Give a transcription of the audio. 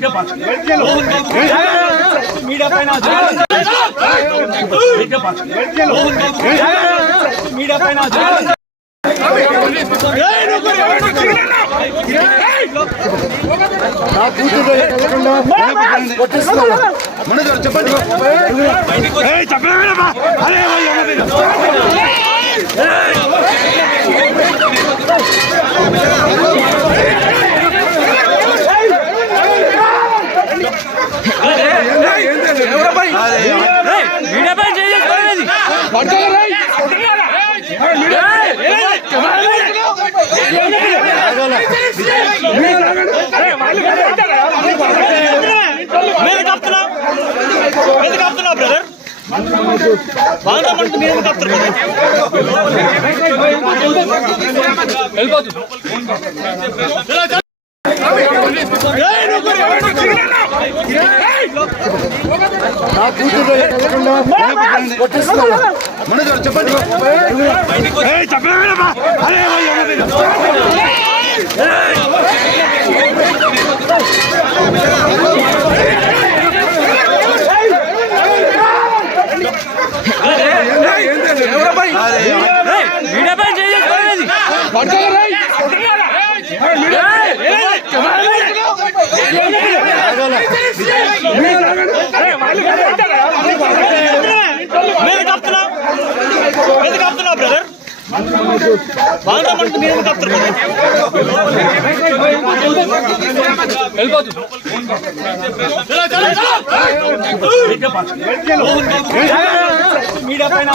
Media పైన media పైన చెప్పండి. మీడియా పైన చేయాలి మీరు కప్తున్నా ఎందుకు కప్తున్నా బ్రదర్ బాగా మనకు మీరు ఎందుకు కప్తున్నారు వెళ్ళిపోతుంది చెప్పండి మీడియా పైన చేయాలి మీరు కప్తున్నా కప్తున్నా బ్రదర్ బాగా మనకు మీరు ఎందుకు కప్తున్నారు మీడియా పైన